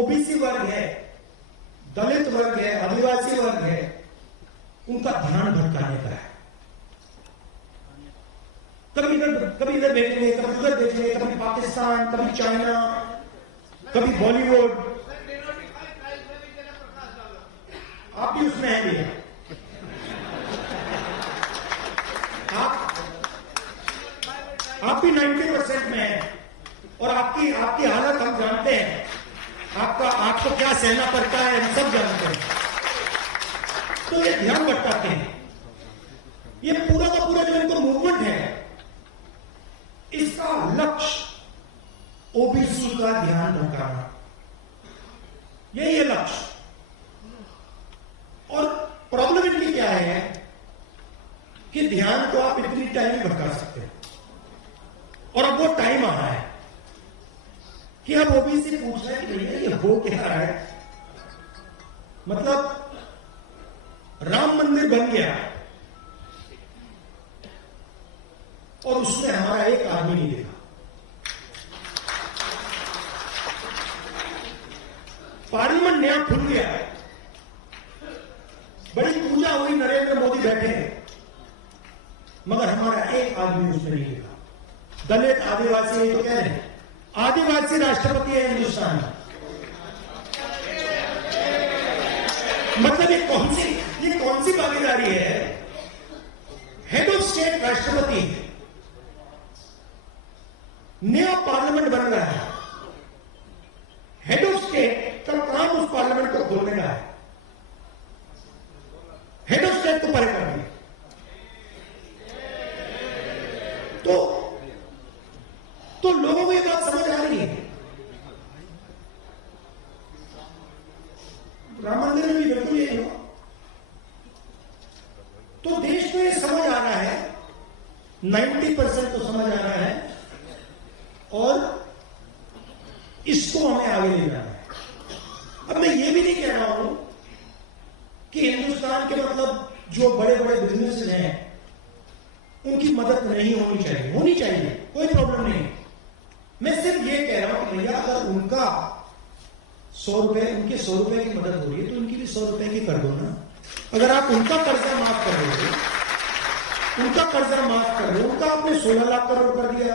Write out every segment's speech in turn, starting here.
OBC वर्ग है, दलित वर्ग है, आदिवासी वर्ग है, उनका ध्यान भटकाने का है। कभी इधर देखेंगे, कभी उधर देखेंगे, कभी पाकिस्तान, कभी चाइना, कभी बॉलीवुड। आप भी उसमें हैं भैया, आप भी 90% में हैं, और आपकी हालत हम जानते हैं, आपको क्या सहना पड़ता है हम सब जानते हैं। तो ये ध्यान भटकाते हैं। ये पूरा का पूरा जो इनको मूवमेंट है, इसका लक्ष्य ओबीसी का ध्यान भटकाना, यही है लक्ष्य। और प्रॉब्लम इनकी क्या है कि ध्यान को आप इतनी टाइम ही भटका सकते हैं, और अब वो टाइम आ रहा है कि अब ओबीसी पूछ रहे हैं कि भैया ये हो क्या रहा है। मतलब राम मंदिर बन गया और उसमें हमारा एक आदमी नहीं देखा। पार्लियामेंट नया खुल गया, बड़ी पूजा हुई, नरेंद्र मोदी बैठे हैं, मगर हमारा एक आदमी उसमें नहीं देखा। दलित आदिवासी तो कह रहे हैं, आदिवासी राष्ट्रपति है हिंदुस्तान में। मतलब ये कौन सी भागीदारी है? हेड ऑफ स्टेट राष्ट्रपति है, नया पार्लियामेंट बन रहा है, हेड ऑफ स्टेट का काम उस पार्लियामेंट को खोलने का है, हेड ऑफ स्टेट को परे कर दिया। तो लोगों को ये बात समझ आ रही है, राम मंदिर में भी बिल्कुल यही हुआ। तो देश को ये समझ आ रहा है, 90% तो समझ आ रहा है, और इसको हमें आगे ले जाना है। अब मैं ये भी नहीं कह रहा हूं कि हिंदुस्तान के मतलब जो बड़े बड़े बिजनेसेस हैं उनकी मदद नहीं होनी चाहिए, होनी चाहिए, कोई प्रॉब्लम नहीं। मैं सिर्फ ये कह रहा हूं कि भैया अगर उनका 100 रुपए, उनके 100 रुपए की मदद हो रही है तो उनकी भी 100 रुपए की कर दो ना। अगर आप उनका कर्जा माफ कर दोगे, उनका कर्जा माफ कर दो, उनका आपने 16 लाख करोड़ कर दिया,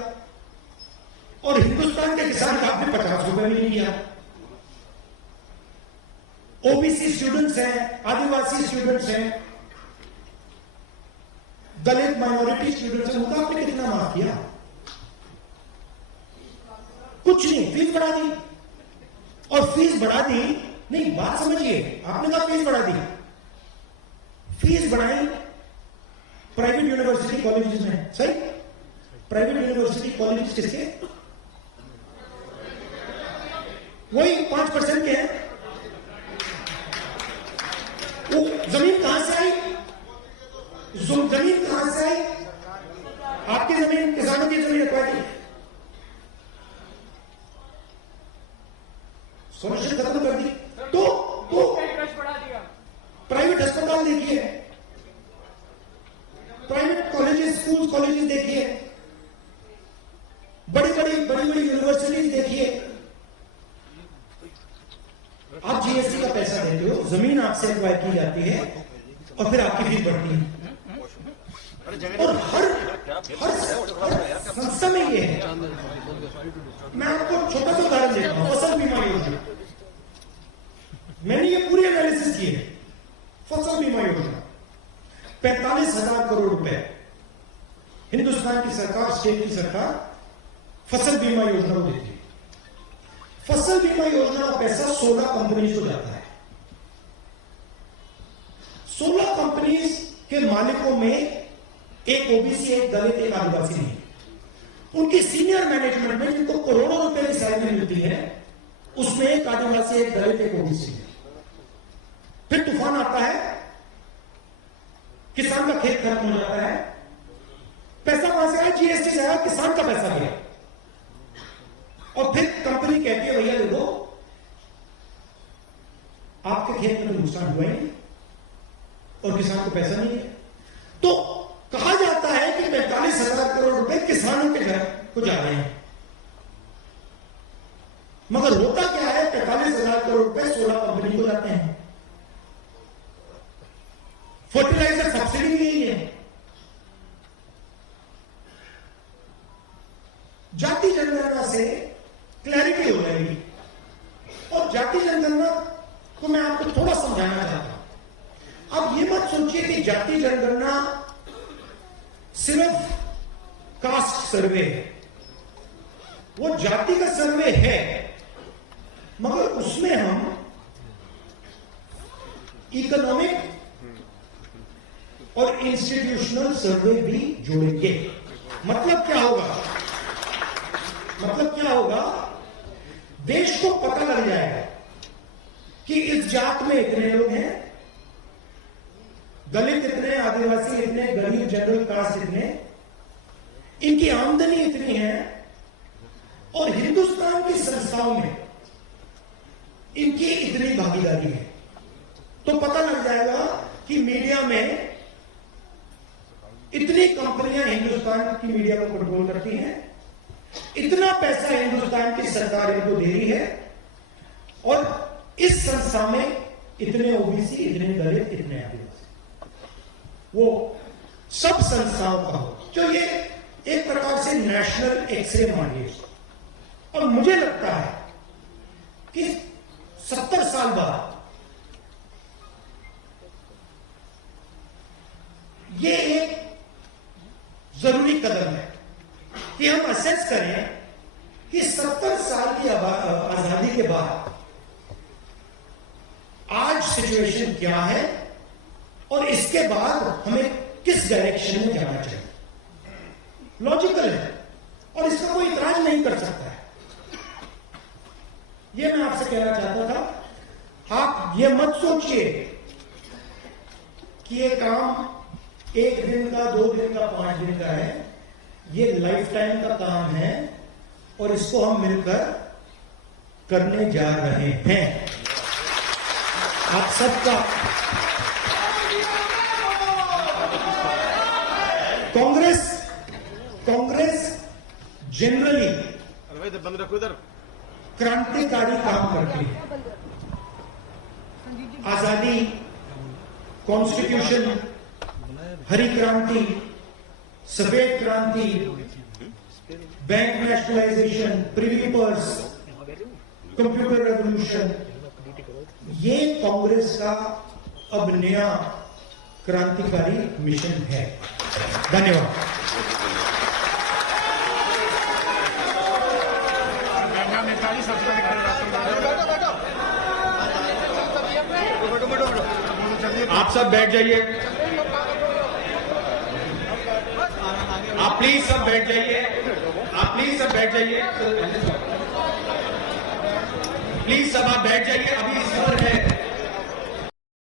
और हिंदुस्तान के किसान का आपने 50 रुपए भी नहीं दिया। ओबीसी स्टूडेंट्स हैं, आदिवासी स्टूडेंट्स हैं, दलित माइनॉरिटी स्टूडेंट्स हैं, उनका आपने कितना माफ किया? कुछ नहीं। फीस बढ़ा दी, और फीस बढ़ा दी नहीं, बात समझिए, आपने कहा फीस बढ़ा दी, फीस बढ़ाई प्राइवेट यूनिवर्सिटी कॉलेजेस में, सही? प्राइवेट यूनिवर्सिटी कॉलेजेस किसके? वही 5% के हैं। वो जमीन कहां से आई? जमीन कहां से आई? आपकी जमीन, किसानों की जमीन रखवा दी, सोल्यूशन खत्म कर दी। तो प्राइवेट अस्पताल देखिए, प्राइवेट कॉलेजेस, स्कूल कॉलेजेस देखिए, बड़ी बड़ी यूनिवर्सिटीज देखिए। आप जीएसटी का पैसा देते हो, जमीन आपसे एक्वायर की जाती है, और फिर आपकी फीस बढ़ती है। और हर संस्था में ये है। मैं आपको छोटा सा उदाहरण देता हूं, फसल बीमा योजना। मैंने ये पूरी एनालिसिस की है। फसल बीमा योजना 45,000 करोड़ रुपए हिंदुस्तान की सरकार, स्टेट की सरकार फसल बीमा योजना को देती है। फसल बीमा योजना का पैसा 16 कंपनीज को जाता है। 16 कंपनीज के मालिकों में एक ओबीसी, एक दलित, एक आदिवासी नहीं। उनकी सीनियर मैनेजमेंट में जिनको करोड़ों रुपए की सैलरी मिलती है, उसमें एक आदिवासी, एक दलित, एक ओबीसी है। फिर तूफान आता है, किसान का खेत खत्म हो जाता है, पैसा कहां से आया? जीएसटी से आया, किसान का पैसा गया। और फिर कंपनी कहती है भैया देखो, आपके खेत में तो नुकसान हुआ ही नहीं और किसान को पैसा नहीं है। तो कहा जाता है कि 45,000 करोड़ रुपए किसानों के घर को जा रहे हैं, मगर होता क्या है? 45,000 से क्लैरिटी हो जाएगी। और जाति जनगणना को मैं आपको थोड़ा समझाना चाहता हूं। अब ये मत सोचिए कि जाति जनगणना सिर्फ कास्ट सर्वे है। वो जाति का सर्वे है, मगर उसमें हम इकोनॉमिक और इंस्टीट्यूशनल सर्वे भी जोड़ेंगे। मतलब क्या होगा? देश को पता लग जाएगा कि इस जात में इतने लोग हैं, दलित इतने, आदिवासी इतने, गरीब जनरल कास्ट इतने, इनकी आमदनी इतनी है, और हिंदुस्तान की संस्थाओं में इनकी इतनी भागीदारी है। तो पता लग जाएगा कि मीडिया में इतनी कंपनियां हिंदुस्तान की मीडिया को कंट्रोल करती हैं, इतना पैसा हिंदुस्तान की सरकार इनको दे रही है, और इस संस्था में इतने ओबीसी, इतने दलित, इतने आदिवासी, वो सब संस्थाओं का हो। जो ये एक प्रकार से नेशनल एक्सरे मानिए। और मुझे लगता है कि 70 साल बाद ये एक जरूरी कदम है कि हम असेस करें कि 70 साल की आजादी के बाद आज सिचुएशन क्या है और इसके बाद हमें किस डायरेक्शन में जाना चाहिए। लॉजिकल है और इसका कोई इतराज नहीं कर सकता है। यह मैं आपसे कहना चाहता था। आप ये मत सोचिए कि ये काम 1 दिन का, 2 दिन का, 5 दिन का है। ये लाइफ टाइम का काम है और इसको हम मिलकर करने जा रहे हैं। आप सबका कांग्रेस जनरली बंद रखो इधर, क्रांतिकारी काम करती है। आजादी, कॉन्स्टिट्यूशन, हरी क्रांति, सफेद क्रांति, bank nationalisation, privy purse, computer revolution, ये कांग्रेस का अब नया क्रांतिकारी मिशन है। धन्यवाद। आप सब बैठ जाइए। आप प्लीज सब बैठ जाइए। प्लीज सब आप बैठ जाइए। अभी सर है।